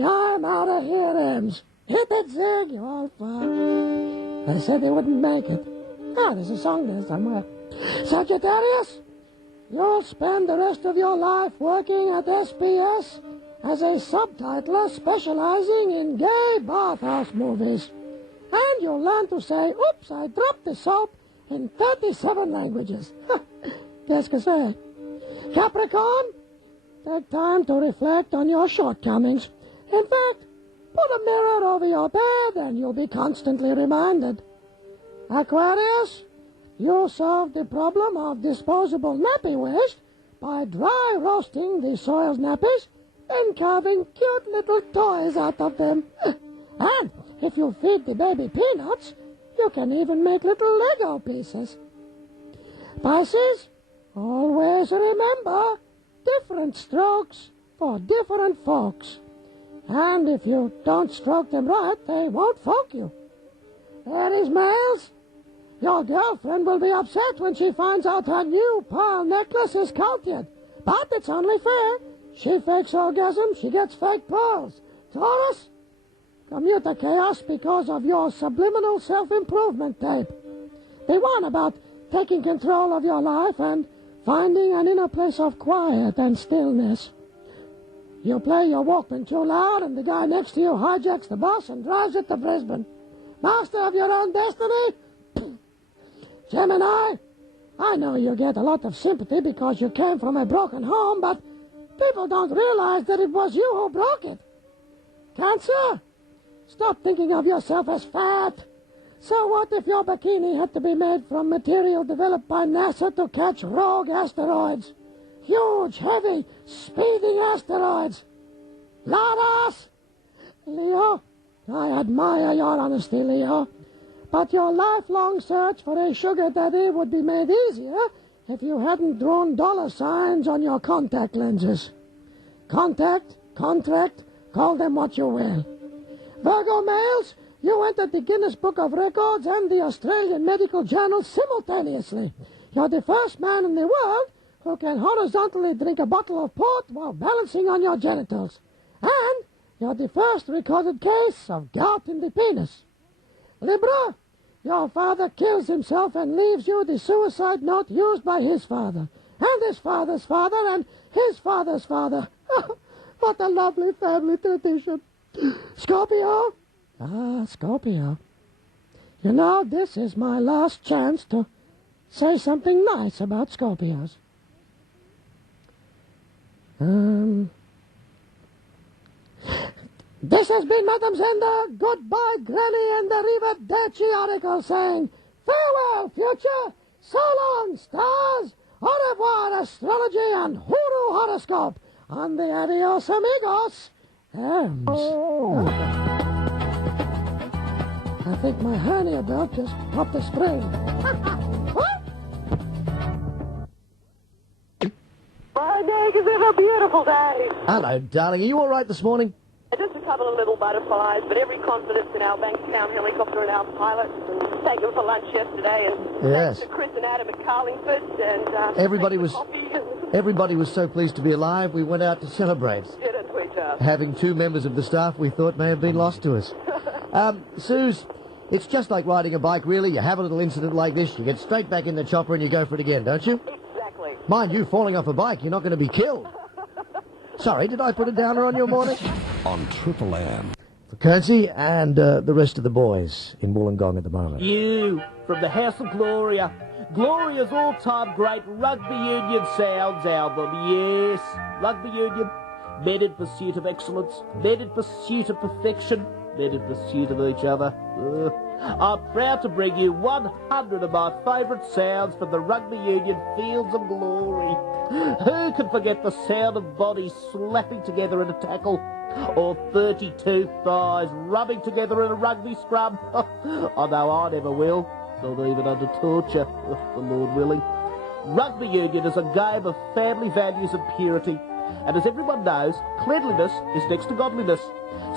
I'm out of here, Ems. Hit it, Zig, you all fuck. They said they wouldn't make it. Ah, there's a song there somewhere. Sagittarius, you'll spend the rest of your life working at SBS as a subtitler specializing in gay bathhouse movies. And you'll learn to say, oops, I dropped the soap in 37 languages. Qu'est-ce que c'est? Capricorn, take time to reflect on your shortcomings. In fact, put a mirror over your bed and you'll be constantly reminded. Aquarius, you solved the problem of disposable nappy waste by dry roasting the soiled nappies and carving cute little toys out of them. And if you feed the baby peanuts, you can even make little Lego pieces. Pisces, always remember, different strokes for different folks. And if you don't stroke them right, they won't folk you. Aries males, your girlfriend will be upset when she finds out her new pearl necklace is cultured. But it's only fair. She fakes orgasm, she gets fake pearls. Taurus, commute the chaos because of your subliminal self-improvement tape. The one about taking control of your life and finding an inner place of quiet and stillness. You play your Walkman too loud and the guy next to you hijacks the bus and drives it to Brisbane. Master of your own destiny? Gemini, I know you get a lot of sympathy because you came from a broken home, but people don't realize that it was you who broke it. Cancer, stop thinking of yourself as fat. So what if your bikini had to be made from material developed by NASA to catch rogue asteroids? Huge, heavy, speeding asteroids. Lotus! Leo, I admire your honesty, Leo. But your lifelong search for a sugar daddy would be made easier if you hadn't drawn $signs on your contact lenses. Contact, contract, call them what you will. Virgo males, you entered the Guinness Book of Records and the Australian Medical Journal simultaneously. You're the first man in the world who can horizontally drink a bottle of port while balancing on your genitals. And you're the first recorded case of gout in the penis. Libra, your father kills himself and leaves you the suicide note used by his father, and his father's father, and his father's father. What a lovely family tradition. Scorpio? Ah, Scorpio. You know, this is my last chance to say something nice about Scorpios. This has been Madame Zenda. Goodbye, Granny, and the Arrivederci article saying, farewell, future, so long, stars, au revoir, astrology, and hooroo horoscope. On the adios, amigos, Herms. Oh. I think my hernia belt just popped a spring. What? Friday is a beautiful day. Hello, darling. Are you all right this morning? Just a couple of little butterflies, but every confidence in our Bankstown helicopter and our pilots. And take them for lunch yesterday, and yes, thanks to Chris and Adam at Carlingford, and everybody was so pleased to be alive. We went out to celebrate. Didn't we just? Having two members of the staff we thought may have been lost to us. Suze, it's just like riding a bike, really. You have a little incident like this, you get straight back in the chopper and you go for it again, don't you? Exactly. Mind you, falling off a bike, you're not going to be killed. Sorry, did I put a downer on your morning? On Triple M. For Currency and the rest of the boys in Wollongong at the moment. You, from the House of Gloria. Gloria's all-time great Rugby Union Sounds album, yes. Rugby Union, men in pursuit of excellence, men in pursuit of perfection, men in pursuit of each other. I'm proud to bring you 100 of my favourite sounds from the Rugby Union Fields of Glory. Who can forget the sound of bodies slapping together in a tackle, or 32 thighs rubbing together in a rugby scrum? I know I never will, not even under torture, the Lord willing. Rugby Union is a game of family values and purity, and as everyone knows, cleanliness is next to godliness.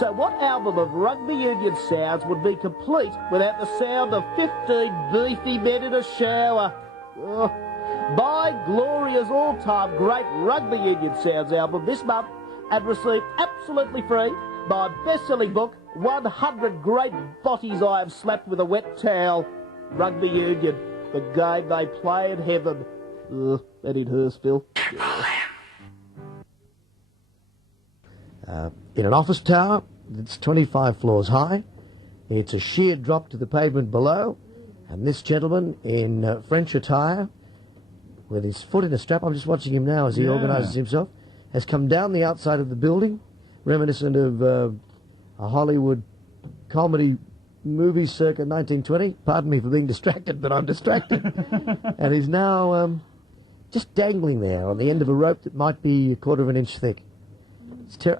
So what album of Rugby Union sounds would be complete without the sound of 15 beefy men in a shower? Buy Gloria's all-time great Rugby Union Sounds album this month and receive absolutely free My best-selling book, 100 Great Botties I Have Slapped with a Wet Towel. Rugby Union, the game they play in heaven. That in Hurstville. In an office tower that's 25 floors high, it's a sheer drop to the pavement below, and this gentleman in French attire, with his foot in a strap, I'm just watching him now as he organises himself, has come down the outside of the building, reminiscent of a Hollywood comedy movie circa 1920. Pardon me for being distracted, but I'm distracted. And he's now just dangling there on the end of a rope that might be a quarter of an inch thick.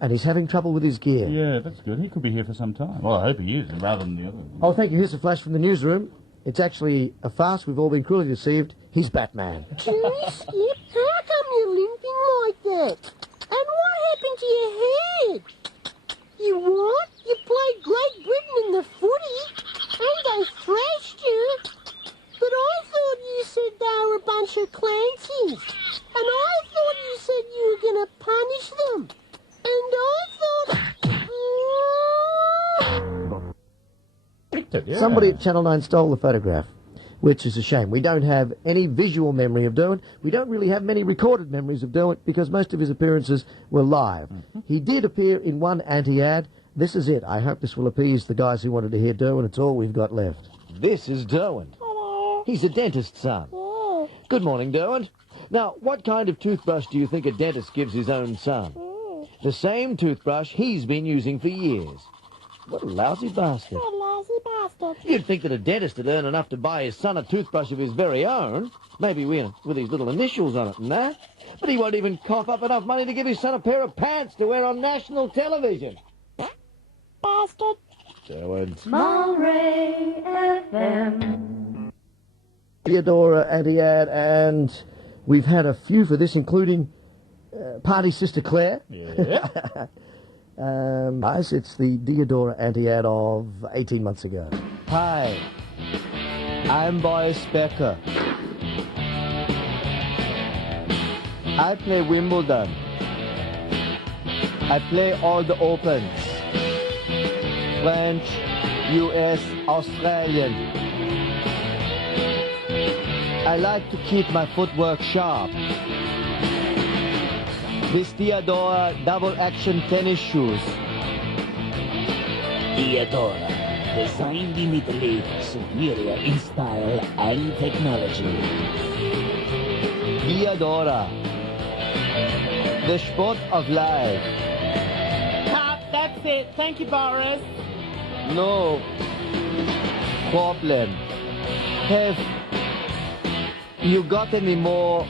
And he's having trouble with his gear. Yeah, that's good. He could be here for some time. Well, I hope he is, rather than the other. Oh, thank you. Here's a flash from the newsroom. It's actually a farce. We've all been cruelly deceived. He's Batman. Skip, how come you're limping like that? And what happened to your head? You what? You played Great Britain in the footy, and they thrashed you. But I thought you said they were a bunch of Clancy's. And I thought you said you were going to punish them. And I thought... Somebody at Channel 9 stole the photograph, which is a shame. We don't have any visual memory of Derwent. We don't really have many recorded memories of Derwent because most of his appearances were live. He did appear in one anti-ad. This is it. I hope this will appease the guys who wanted to hear Derwent. It's all we've got left. This is Derwent. Hello. He's a dentist's son. Yeah. Good morning, Derwent. Now, what kind of toothbrush do you think a dentist gives his own son? The same toothbrush he's been using for years. What a lousy bastard. What a lousy bastard. You'd think that a dentist would earn enough to buy his son a toothbrush of his very own, maybe with his little initials on it and that. But he won't even cough up enough money to give his son a pair of pants to wear on national television. Bastard. Derwent. Mulray FM. Deodora anti-ad, and we've had a few for this, including Party Sister Claire. Yeah. Guys, it's the Deodora anti-ad of 18 months ago. Hi, I'm Boris Becker. I play Wimbledon. I play all the Opens. French, US, Australian. I like to keep my footwork sharp. This Deodora double action tennis shoes. Deodora, designed in Italy, superior in style and technology. Deodora, the sport of life. That's it. Thank you, Boris. No problem. Have you got any more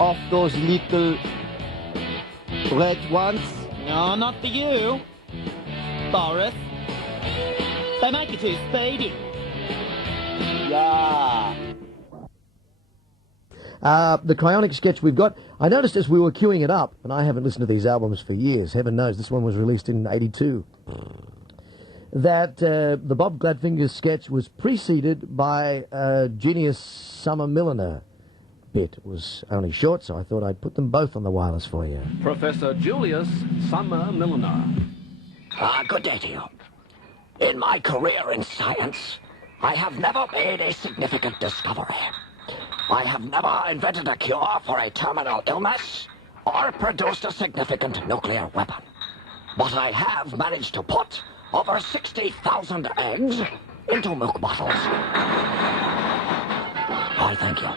of those little red ones? No, not for you, Boris. They make you too speedy. Yeah. The Cryonics sketch we've got, I noticed as we were queuing it up, and I haven't listened to these albums for years, heaven knows, this one was released in '82, that the Bob Gladfinger sketch was preceded by a genius Summer Milliner bit. It was only short, so I thought I'd put them both on the wireless for you. Professor Julius Summer Milliner. Good day to you. In my career in science, I have never made a significant discovery. I have never invented a cure for a terminal illness or produced a significant nuclear weapon. But I have managed to put over 60,000 eggs into milk bottles. I thank you.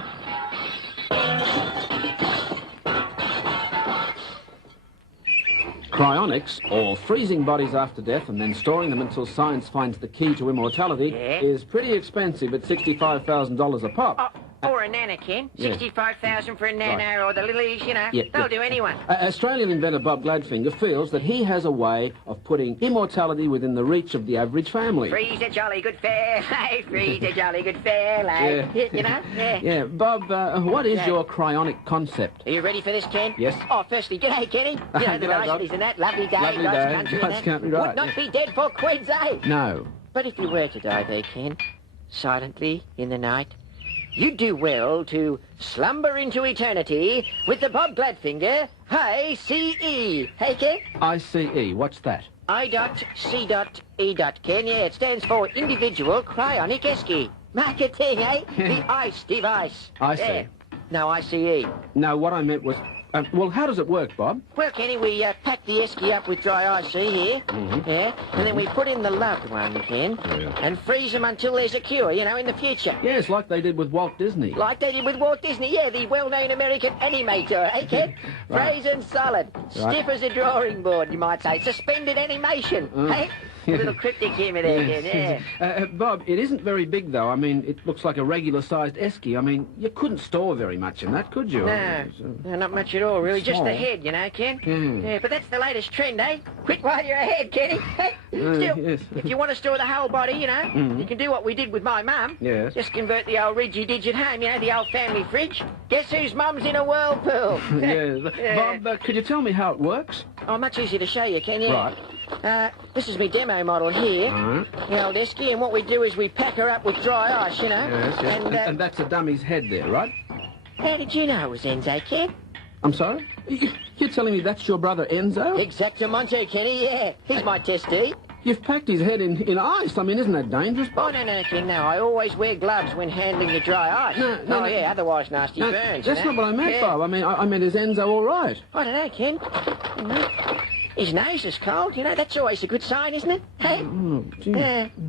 Cryonics, or freezing bodies after death and then storing them until science finds the key to immortality, is pretty expensive at $65,000 a pop. Or a nanakin. 65,000 for a nano, or the lilies, you know. They'll do anyone. Australian inventor Bob Gladfinger feels that he has a way of putting immortality within the reach of the average family. Freeze a jolly good fellow, freeze a jolly good fellow. You know? Yeah, Bob, what is your cryonic concept? Are you ready for this, Ken? Yes. Oh, firstly, g'day, Kenny. You know, the niceties and that. Lovely day, Lovely nice day, country nice and country, that. right, Would not be dead for quids, eh? No. But if you were to die there, Ken, silently, in the night, you'd do well to slumber into eternity with the Bob Gladfinger ICE. Hey, Ken? ICE, what's that? I.C.E. Ken, yeah, it stands for Individual Cryonic Esky. Marketing, eh? The ICE device. I see. Yeah. No, ICE. No, what I meant was... well, how does it work, Bob? Well, Kenny, we pack the esky up with dry ice, see here? Yeah, and then we put in the loved one, Ken, and freeze them until there's a cure, you know, in the future. Yes, like they did with Walt Disney. Like they did with Walt Disney, yeah, the well-known American animator, eh, Ken? Right. Frozen solid, stiff as a drawing board, you might say. Suspended animation, eh? A little cryptic humour there, Ken, yeah. Bob, it isn't very big, though. I mean, it looks like a regular-sized esky. I mean, you couldn't store very much in that, could you? No, not much at all, really. Just the head, you know, Ken. Yeah, but that's the latest trend, eh? Quit while you're ahead, Kenny. Still, yes. if you want to store the whole body, you know, you can do what we did with my mum. Yes. Just convert the old Ridgy-Digit home, you know, the old family fridge. Guess whose mum's in a whirlpool? Yes. Yeah. Bob, could you tell me how it works? Oh, much easier to show you, Ken, yeah. Right. This is my demo model here. The old esky, and what we do is we pack her up with dry ice, you know. Yes. And that's a dummy's head there, right? How did you know it was Enzo, Ken? I'm sorry? You're telling me that's your brother Enzo? Exactamonte, Kenny, yeah. He's my testee. You've packed his head in ice. I mean, isn't that dangerous, Bob? Oh, no, Ken, no. I always wear gloves when handling the dry ice. No, yeah, otherwise nasty burns. That's not what I meant, Bob. I meant, is Enzo all right? I don't know, Ken. His nose is cold, you know. That's always a good sign, isn't it? Hey? Oh, gee.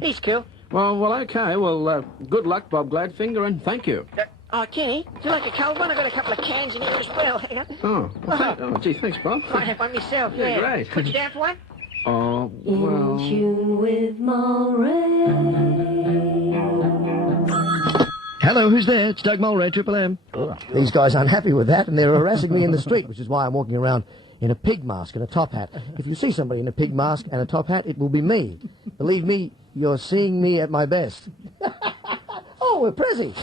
He's cool. Well, okay. Well, good luck, Bob Gladfinger, and thank you. Oh, Kenny, do you like a cold one? I've got a couple of cans in here as well. Hang on. Gee, thanks, Bob. I have one myself, Yeah, great. Put you down for one? Oh, well... In tune with Mulray. Hello, who's there? It's Doug Mulray, Triple M. These guys aren't happy with that, and they're harassing me in the street, which is why I'm walking around in a pig mask and a top hat. If you see somebody in a pig mask and a top hat, it will be me. Believe me, you're seeing me at my best. Oh, we're Prezzies.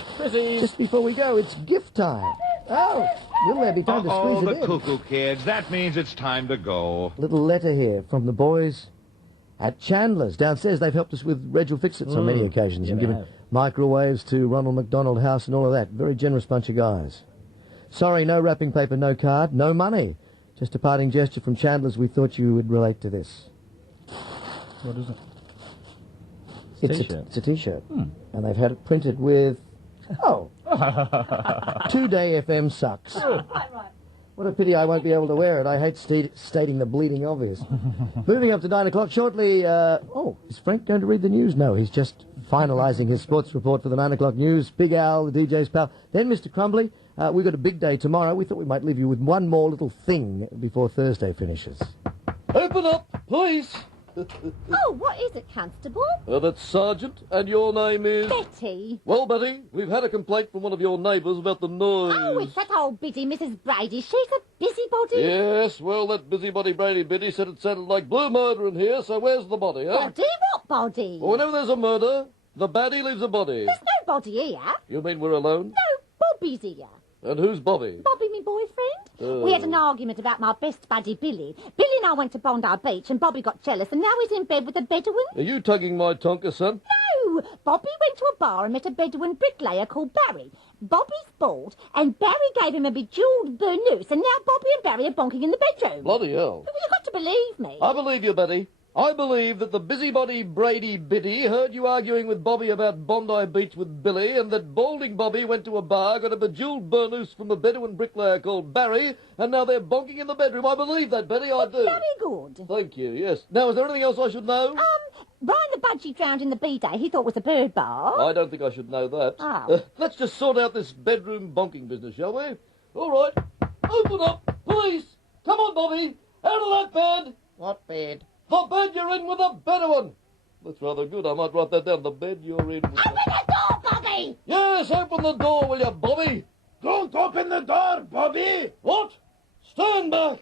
Just before we go, it's gift time. Oh, will there be time to squeeze it in? the cuckoo kids. That means it's time to go. Little letter here from the boys at Chandler's. Downstairs, they've helped us with Reg Fix-Its on many occasions and given microwaves to Ronald McDonald House and all of that. Very generous bunch of guys. Sorry, no wrapping paper, no card, no money. Just a parting gesture from Chandler's. We thought you would relate to this. What is it? It's a T-shirt. And they've had it printed with... Oh. 2-day FM sucks. What a pity I won't be able to wear it. I hate stating the bleeding obvious. Moving up to 9 o'clock shortly. Is Frank going to read the news? No, he's just finalising his sports report for the 9 o'clock news. Big Al, the DJ's pal. Then Mr. Crumbly. We've got a big day tomorrow. We thought we might leave you with one more little thing before Thursday finishes. Open up, please. Oh, what is it, Constable? That's Sergeant, and your name is... Betty. Well, Betty, we've had a complaint from one of your neighbours about the noise. Oh, it's that old biddy, Mrs. Brady. She's a busybody. Yes, well, that busybody Brady Biddy said it sounded like blue murder in here, so where's the body, eh? Body? What body? Well, whenever there's a murder, the baddie leaves a body. There's no body here. You mean we're alone? No, Bobby's here. And who's Bobby? Bobby, my boyfriend. We had an argument about my best buddy, Billy. Billy and I went to Bondi Beach, and Bobby got jealous, and now he's in bed with a Bedouin. Are you tugging my tonka, son? No! Bobby went to a bar and met a Bedouin bricklayer called Barry. Bobby's bald, and Barry gave him a bejewelled burnous, and now Bobby and Barry are bonking in the bedroom. Bloody hell. Well, you've got to believe me. I believe you, Betty. I believe that the busybody Brady Biddy heard you arguing with Bobby about Bondi Beach with Billy, and that balding Bobby went to a bar, got a bejewelled burnous from a Bedouin bricklayer called Barry, and now they're bonking in the bedroom. I believe that, Betty, I do. Very good. Thank you, yes. Now, is there anything else I should know? Ryan the Budgie drowned in the B-Day. He thought it was a bird bar. I don't think I should know that. Oh. Let's just sort out this bedroom bonking business, shall we? All right. Open up, police. Come on, Bobby. Out of that bed. What bed? The bed you're in with a Bedouin. That's rather good. I might write that down. The bed you're in with Open the door, Bobby! Yes, open the door, will you, Bobby? Don't open the door, Bobby! What? Stand back!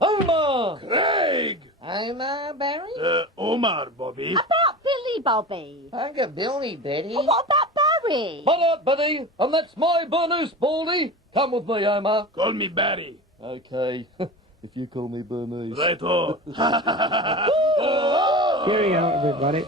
Omar! Craig! Omar, Barry? Omar, Bobby. About Billy, Bobby. Uncle Billy, Betty. Well, what about Barry? Put out, Betty, and that's my burnous, Baldy. Come with me, Omar. Call me Barry. Okay. If you call me Burmese. Right-o. Cheerio, everybody.